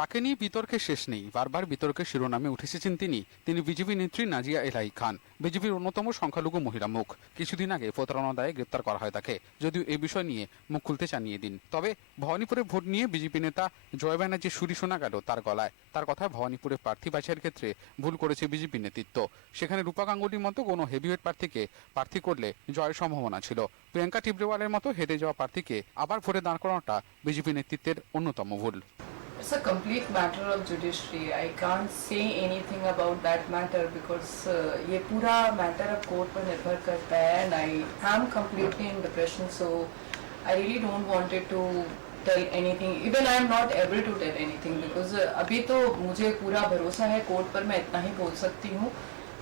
তাকে নিয়ে বিতর্কের শেষ নেই। বারবার বিতর্কের শিরোনামে উঠে এসেছেন তিনি বিজেপি নেত্রী নাজিয়া এলাহি খান, বিজেপির অন্যতম সংখ্যালঘু মহিলা মুখ। কিছুদিন আগে প্রতারণা দায়ে গ্রেপ্তার করা হয় তাকে, যদিও এই বিষয় নিয়ে মুখ খুলতে চাননি এদিন। তবে ভবানীপুরে ভোট নিয়ে বিজেপি নেতা জয় ব্যানার্জির সুরি শোনা গেল তার গলায়। তার কথায় ভবানীপুরে প্রার্থী বাছাইয়ের ক্ষেত্রে ভুল করেছে বিজেপি নেতৃত্ব। সেখানে রূপা গাঙ্গুলির মতো কোনো হেভিওয়েট প্রার্থীকে প্রার্থী করলে জয়ের সম্ভাবনা ছিল। প্রিয়াঙ্কা টিবরেওয়ালের মতো হেরে যাওয়া প্রার্থীকে আবার ভোটে দাঁড় করানোটা বিজেপি নেতৃত্বের অন্যতম ভুল। It's a complete matter of judiciary. I can't say anything about that matter because ये पूरा matter अब court पर निर्भर करता है and I am completely in depression, so I really don't wanted to tell anything. Even I am not able to tell anything because अभी तो मुझे पूरा भरोसा है कोर्ट पर। मैं इतना ही बोल सकती हूँ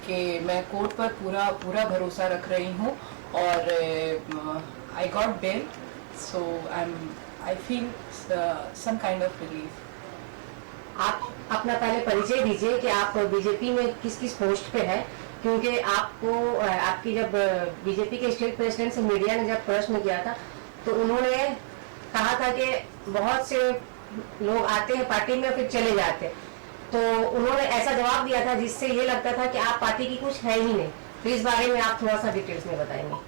कि मैं कोर्ट पर पूरा भरोसा रख रही हूँ और I got bail, so I feel some kind of relief. आप अपना पहले परिचय दीजिए कि आप बीजेपी में किस किस पोस्ट पे है, क्योंकि आपको आपकी जब बीजेपी के स्टेट प्रेसिडेंट से मीडिया ने जब प्रश्न किया था तो उन्होंने कहा था कि बहुत से लोग आते हैं पार्टी में फिर चले जाते हैं, तो उन्होंने ऐसा जवाब दिया था जिससे ये लगता था कि आप पार्टी की कुछ है ही नहीं। तो इस बारे में आप थोड़ा सा डिटेल्स में बताएंगे।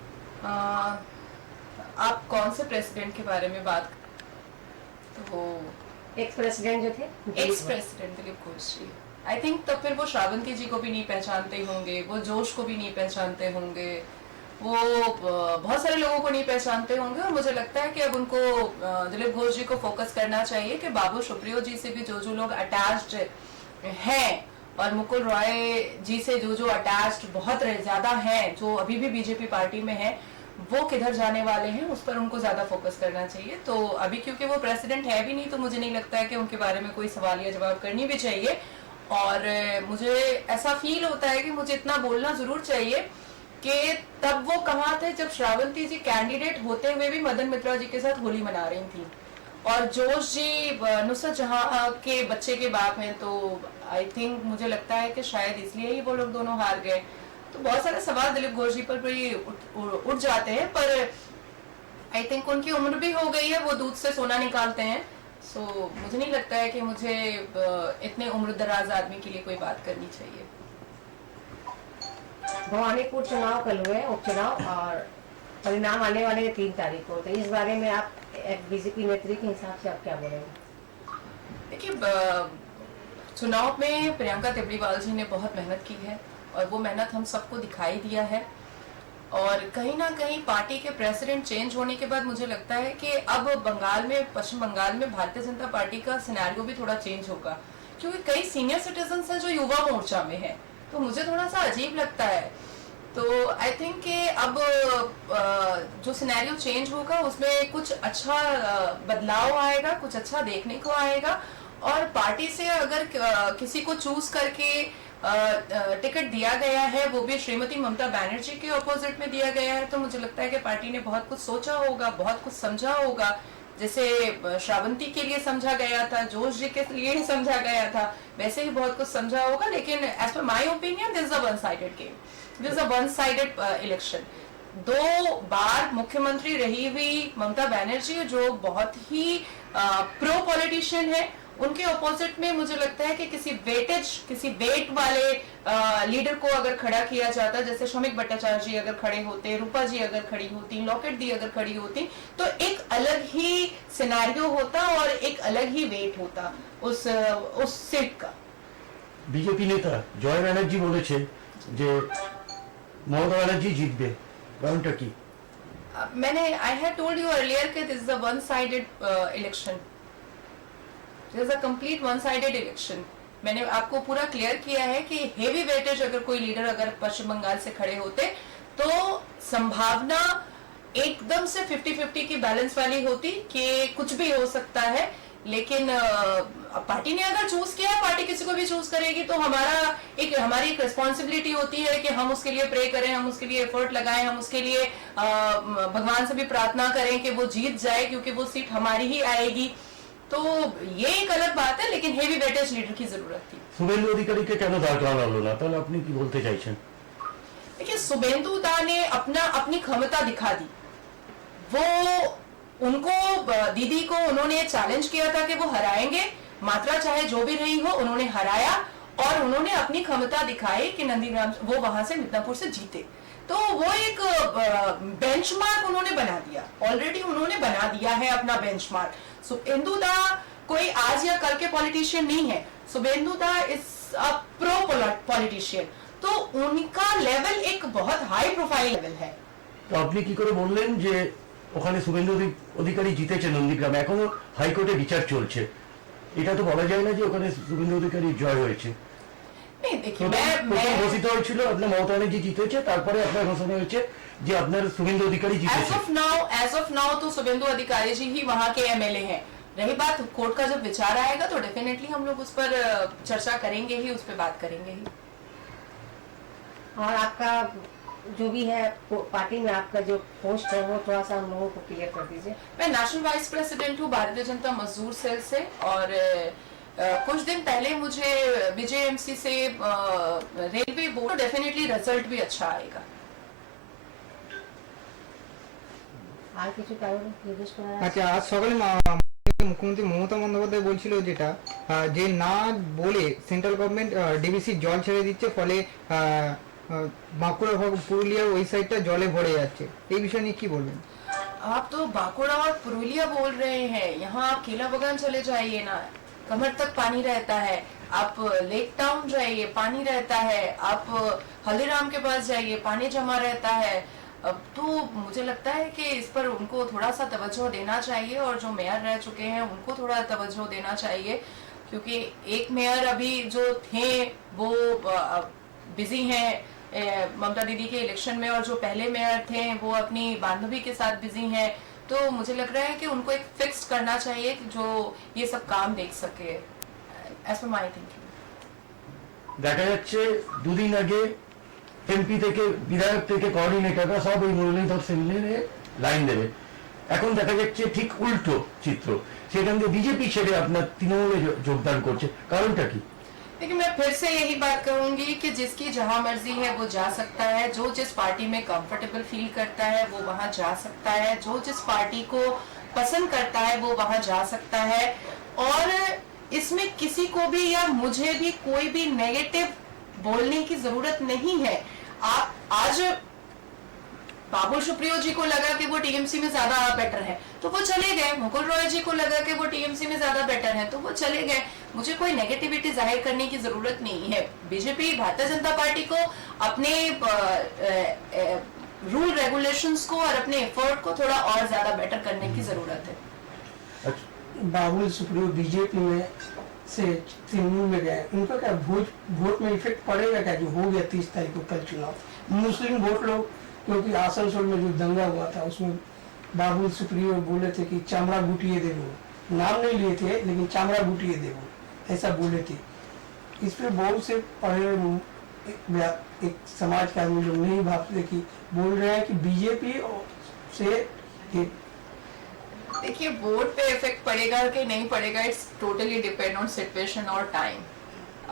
आप कौन से प्रेसिडेंट के बारे में बात? तो एक्स प्रेसिडेंट जो थे, ex president Dilip Ghosh ji, I think तो फिर वो श्रावंती जी को भी नहीं पहचानते होंगे, वो जोश को भी नहीं पहचानते होंगे, वो बहुत सारे लोगों को नहीं पहचानते होंगे। और मुझे लगता है कि अब उनको दिलीप घोष जी को फोकस करना चाहिए कि बाबू सुप्रियो जी से भी जो लोग अटैच्ड हैं और मुकुल रॉय जी से जो अटैच्ड बहुत ज्यादा हैं, जो अभी भी बीजेपी पार्टी में है, वो किधर जाने वाले हैं उस पर उनको ज्यादा फोकस करना चाहिए। तो अभी क्योंकि वो प्रेसिडेंट है भी नहीं, तो मुझे नहीं लगता है कि उनके बारे में कोई सवाल या जवाब करनी भी चाहिए। और मुझे ऐसा फील होता है कि मुझे इतना बोलना जरूर चाहिए कि तब वो कहाँ थे जब श्रावंती जी कैंडिडेट होते हुए भी मदन मित्रा जी के साथ होली मना रही थी, और जोश जी नुसरत जहां के बच्चे के बाप हैं। तो आई थिंक मुझे लगता है कि शायद इसलिए ही वो लोग दोनों हार गए। तो बहुत सारे सवाल दिलीप घोष जी पर भी उठ जाते हैं, पर आई थिंक उनकी उम्र भी हो गई है, वो दूध से सोना निकालते हैं। सो मुझे नहीं लगता है कि मुझे इतने उम्र दराज आदमी के लिए कोई बात करनी चाहिए। भवानीपुर चुनाव कल हुए, उपचुनाव, और परिणाम आने वाले 3 तारीख को, तो इस बारे में आप एक बीजेपी नेत्री के हिसाब से आप क्या बोलेंगे? देखिए, चुनाव में प्रियंका टिबरेवाल जी ने बहुत मेहनत की है और वो मेहनत हम सबको दिखाई दिया है। और कहीं ना कहीं पार्टी के प्रेसिडेंट चेंज होने के बाद मुझे लगता है कि अब पश्चिम बंगाल में भारतीय जनता पार्टी का सिनेरियो भी थोड़ा चेंज होगा, क्योंकि कई सीनियर सिटीजन हैं जो युवा मोर्चा में है। तो मुझे थोड़ा सा अजीब लगता है। तो आई थिंक कि अब जो सिनेरियो चेंज होगा उसमें कुछ अच्छा बदलाव आएगा, कुछ अच्छा देखने को आएगा। और पार्टी से अगर किसी को चूज करके टिकट दिया गया है, वो भी श्रीमती ममता बनर्जी के ऑपोजिट में दिया गया है, तो मुझे लगता है कि पार्टी ने बहुत कुछ सोचा होगा, बहुत कुछ समझा होगा। जैसे श्रावंती के लिए समझा गया था, जोश जी के लिए ही समझा गया था, वैसे ही बहुत कुछ समझा होगा। लेकिन as per my opinion this is a one sided game, this is a one sided election. 2 बार मुख्यमंत्री रही हुई ममता बनर्जी, जो बहुत ही प्रो पॉलिटिशियन है, उनके ऑपोजिट में मुझे लगता है कि किसी वेट वाले लीडर को अगर खड़ा किया जाता, जैसे श्रमिक भट्टाचार्य जी अगर खड़े होते, रूपा जी अगर खड़ी होती, लॉकेट दी अगर खड़ी होती, तो एक अलग ही सिनेरियो होता और एक अलग ही वेट होता उस सीट का। बीजेपी नेता জয় ব্যানার্জি বলেছে যে মমতা ব্যানার্জি জিতবে, কারণটা কি? मैंने I had told you earlier कि this is a one sided election, this is a complete one sided election. मैंने आपको पूरा क्लियर किया है कि हेवी वेटेज अगर कोई लीडर अगर पश्चिम बंगाल से खड़े होते तो संभावना एकदम से 50-50 की बैलेंस वाली होती कि कुछ भी हो सकता है। लेकिन पार्टी ने अगर चूज किया, पार्टी किसी को भी चूज करेगी, तो हमारी एक रिस्पॉन्सिबिलिटी होती है कि हम उसके लिए प्रे करें, हम उसके लिए एफर्ट लगाएं, हम उसके लिए भगवान से भी प्रार्थना करें कि वो जीत जाए, क्योंकि वो सीट हमारी ही आएगी। तो ये एक अलग बात है, लेकिन हेवी वेटेज लीडर की जरूरत थी। শুভেন্দু অধিকারীকে কেন দাঁড় করানো হলো না, তাহলে আপনি কি বলতে চাইছেন? देखिए, शुभेंदु दा ने अपनी क्षमता दिखा दी। वो उनको दीदी को उन्होंने चैलेंज किया था कि वो हराएंगे, मात्रा चाहे जो भी रही हो उन्होंने हराया और उन्होंने अपनी क्षमता दिखाई कि नंदीग्राम वो वहां से मिदनापुर से जीते। तो वो एक बेंचमार्क उन्होंने बना दिया, ऑलरेडी उन्होंने बना दिया है अपना बेंचमार्क। शुभेंदु दा कोई आज या कल के पॉलिटिशियन नहीं है, शुभेंदु दा इज अ प्रो पॉलिटिशियन, तो उनका लेवल एक बहुत हाई प्रोफाइल लेवल है। তো আপনি কি করে বললেন যে ওখানে শুভেন্দু অধিকারী জিতেছে নন্দীগ্রামে, এখনো হাইকোর্টে বিচার চলছে, এটা তো বলা যায় না যে ওখানে শুভেন্দু অধিকারী জয় হয়েছে। नहीं देखिए প্রথম ঘোষিত হয়েছিল আপনার মমতা ব্যানার্জি জিতেছে, তারপরে আপনার ঘোষণা হয়েছে যে আপনার শুভেন্দু অধিকারী জিতেছে। एज ऑफ नाउ तो शुभेंदु अधिकारी जी ही वहां के एमएलए हैं। रही बात कोर्ट का जब विचार आएगा तो डेफिनेटली हम लोग उस पर चर्चा करेंगे ही, उस पर बात करेंगे ही। और आपका जो भी है पार्टी में आपका जो पोस्ट है वो थोड़ा सा हम लोगों को क्लियर कर दीजिए। मैं नेशनल वाइस प्रेसिडेंट हूँ भारतीय जनता मजदूर सेल से, और कुछ दिन पहले मुझे बीजेएमसी से रेलवे बोर्ड, डेफिनेटली रिजल्ट भी अच्छा आएगा। আর কিছু কারণ নির্দেশ করা আছে? আচ্ছা, আজ সকালে মুখ্যমন্ত্রী মমতা বন্দ্যোপাধ্যায় বলছিল যেটা যে না বলে সেন্ট্রাল গভর্নমেন্ট ডিবিসি জল ছেড়ে দিচ্ছে, ফলে বাঁকুড়া পুরুলিয়ার ওই সাইডটা জলে ভরে যাচ্ছে, এই বিষয় নিয়ে কি বলবেন? आप तो बांकुड़ा और पुरुलिया बोल रहे हैं, यहाँ आप केला बगान चले जाइए ना, कमर तक पानी रहता है। आप लेक टाउन जाइए, पानी रहता है। आप हल्दीराम के पास जाइए, पानी जमा रहता है। अब तो मुझे लगता है कि इस पर उनको थोड़ा सा तवज्जो देना चाहिए, और जो मेयर रह चुके हैं उनको थोड़ा तवज्जो देना चाहिए, क्योंकि एक मेयर अभी जो थे वो बिजी हैं ममता दीदी के इलेक्शन में, और जो पहले मेयर थे वो अपनी बांधवी के साथ बिजी हैं। तो मुझे लग रहा है कि उनको एक फिक्स करना चाहिए कि जो ये सब काम देख सके, एज पर माई थिंकिंग। দেখা যাচ্ছে দুদিন আগে এমপি থেকে বিধায়ক থেকে কোঅর্ডিনেটররা সব ওই মুরলীধর সেনের লাইন দেবে, এখন দেখা যাচ্ছে ঠিক উল্টো চিত্র, সেখান থেকে বিজেপি ছেড়ে আপনার তৃণমূলে যোগদান করছে, কারণটা কি? लेकिन मैं फिर से यही बात कहूंगी कि जिसकी जहां मर्जी है वो जा सकता है, जो जिस पार्टी में कंफर्टेबल फील करता है वो वहां जा सकता है, जो जिस पार्टी को पसंद करता है वो वहां जा सकता है, और इसमें किसी को भी या मुझे भी कोई भी नेगेटिव बोलने की जरूरत नहीं है। आप आज बाबुल सुप्रियो जी को लगा कि वो टीएमसी में ज्यादा बेटर है तो वो चले गए, मुकुल रॉय जी को लगा कि वो टीएमसी में ज्यादा बेटर है तो वो चले गए। मुझे कोई नेगेटिविटी जाहिर करने की जरूरत नहीं है। बीजेपी भारतीय जनता पार्टी को अपने रूल रेगुलेशंस को और अपने एफर्ट को थोड़ा और ज्यादा बेटर करने की जरूरत है। बाबुल सुप्रियो बीजेपी में से तृणमूल में गए, उनका क्या वोट में इफेक्ट पड़ेगा क्या? जो हो गया 30 तारीख को कल चुनाव, मुस्लिम वोट लोग, क्योंकि आसनसोल में जो दंगा हुआ था उसमें बाबुल सुप्रियो बोले थे कि चामड़ा बूटिए देवो, नाम नहीं लिए थे लेकिन चामड़ा बूटिए देवो ऐसा बोले थे। इस पे बहुत से पढ़े एक समाज के आदमी लोग नहीं भावते कि बोल रहे हैं कि बीजेपी से देखिए वोट पे इफेक्ट पड़ेगा कि नहीं पड़ेगा, it's totally depend on situation और टाइम।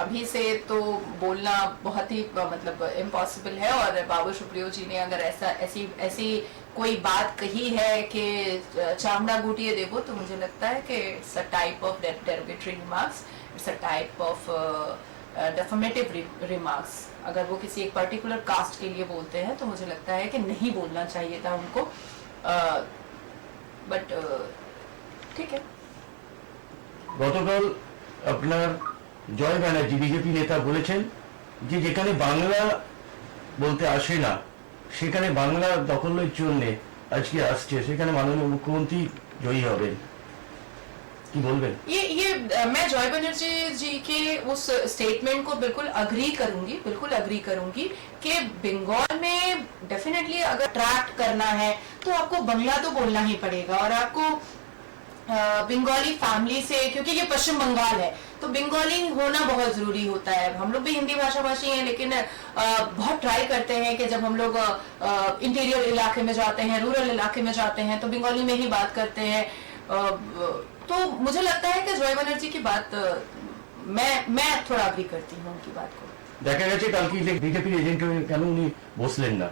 अभी से तो बोलना बहुत ही मतलब इम्पॉसिबल है, और बाबुल सुप्रियो जी ने अगर ऐसी कोई बात कही है कि चामड़ा बूटिए देवो तो मुझे लगता है कि it's a type of derogatory remarks, it's a type of defamatory remarks. अगर वो किसी एक पर्टिकुलर कास्ट के लिए बोलते हैं तो मुझे लगता है कि नहीं बोलना चाहिए था उनको, बट ठीक है। গতকাল আপনার জয় ব্যানার্জি বিজেপি নেতা বলেছেন যে যেখানে বাংলা বলতে আসে না সেখানে বাংলা দখলের জন্য আজকে আসছে, সেখানে মাননীয় মুখ্যমন্ত্রী জয়ী হবেন, কি বলবেন? ये मैं जॉय बनर्जी जी के उस स्टेटमेंट को बिल्कुल अग्री करूंगी कि बंगाल में डेफिनेटली अगर अट्रैक्ट करना है तो आपको बांग्ला तो बोलना ही पड़ेगा, और आपको बंगाली फैमिली से, क्योंकि ये पश्चिम बंगाल है तो बंगाली होना बहुत जरूरी होता है। हम लोग भी हिंदी भाषा भाषी हैं, लेकिन बहुत ट्राई करते हैं कि जब हम लोग इंटीरियर इलाके में जाते हैं, रूरल इलाके में जाते हैं तो बंगाली में ही बात करते हैं। तो मुझे लगता है कि जॉय बनर्जी की बात मैं थोड़ा अग्री करती हूँ उनकी बात को। দেখা গেছে কালকে বিজেপির এজেন্ট কেন উনি বসলেন না,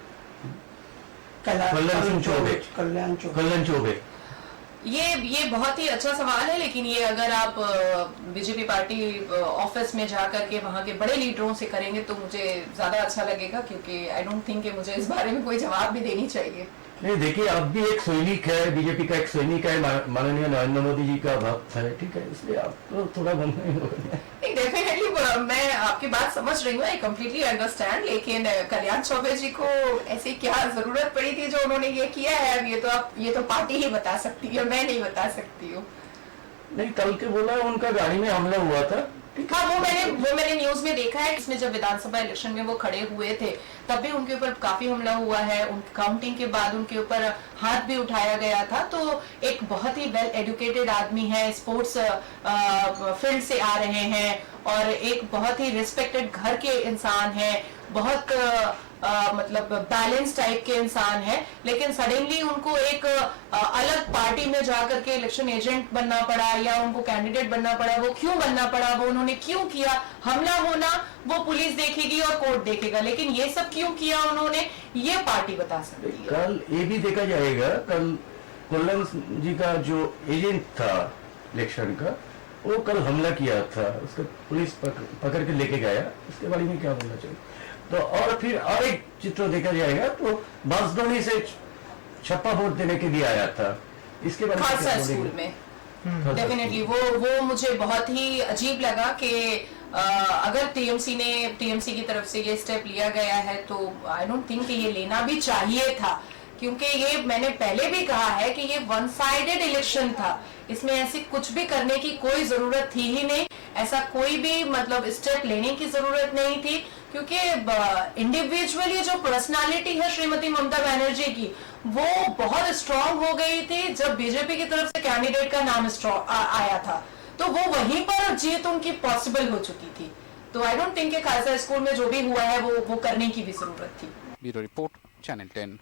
কল্যাণ চৌবে। ये बहुत ही अच्छा सवाल है, लेकिन ये अगर आप बीजेपी पार्टी ऑफिस में जाकर के वहां के बड़े लीडरों से करेंगे तो मुझे ज्यादा अच्छा लगेगा, क्योंकि आई डोंट थिंक कि मुझे इस बारे में कोई जवाब भी देनी चाहिए। नहीं देखिए, आप भी एक सैनिक है, बीजेपी का एक सैनिक है, माननीय नरेंद्र मोदी जी का भक्त है, ठीक है, इसलिए आप तो थोड़ा डेफिनेटली मैं आपकी बात समझ रही हूँ, आई कम्प्लीटली अंडरस्टैंड, लेकिन कल्याण चौबे जी को ऐसी क्या जरूरत पड़ी थी जो उन्होंने ये किया है, अब ये तो पार्टी ही बता सकती है, मैं नहीं बता सकती हूँ। नहीं, कल के बोला उनका गाड़ी में हमला हुआ था। हाँ, वो मैंने न्यूज में देखा है। इसमें जब विधानसभा इलेक्शन में वो खड़े हुए थे तब भी उनके ऊपर काफी हमला हुआ है, काउंटिंग के बाद उनके ऊपर हाथ भी उठाया गया था। तो एक बहुत ही वेल एजुकेटेड आदमी है, स्पोर्ट्स फील्ड से आ रहे हैं और एक बहुत ही रिस्पेक्टेड घर के इंसान है, बहुत मतलब बैलेंस टाइप के इंसान है, लेकिन सडनली उनको एक अलग पार्टी में जाकर के इलेक्शन एजेंट बनना पड़ा या उनको कैंडिडेट बनना पड़ा। वो क्यों बनना पड़ा, वो उन्होंने क्यों किया, हमला होना वो पुलिस देखेगी और कोर्ट देखेगा, लेकिन ये सब क्यों किया उन्होंने, ये पार्टी बता सकती है। कल ये भी देखा जाएगा, कल कल्याण जी का जो एजेंट था इलेक्शन का, वो कल हमला किया था, उसको पुलिस पकड़ के लेके गया, उसके बारे में क्या बोलना चाहिए। तो और फिर और एक चित्र देखा जाएगा, तो बांसडोली से छप्पा वोट देने के लिए आया था, इसके बारे में खालसा स्कूल में डेफिनेटली वो मुझे बहुत ही अजीब लगा कि अगर टीएमसी की तरफ से ये स्टेप लिया गया है तो आई डोंट थिंक कि ये लेना भी चाहिए था, क्योंकि ये मैंने पहले भी कहा है कि ये वन साइडेड इलेक्शन था, इसमें ऐसी कुछ भी करने की कोई जरूरत थी ही नहीं, ऐसा कोई भी मतलब स्टेप लेने की जरूरत नहीं थी, क्योंकि इंडिविजुअली जो पर्सनालिटी है श्रीमती ममता बनर्जी की वो बहुत स्ट्रांग हो गई थी जब बीजेपी की तरफ से कैंडिडेट का नाम आया था, तो वो वहीं पर जीत उनकी पॉसिबल हो चुकी थी। तो आई डोंट थिंक कि खालसा स्कूल में जो भी हुआ है वो करने की भी जरूरत थी। Bureau report, channel 10।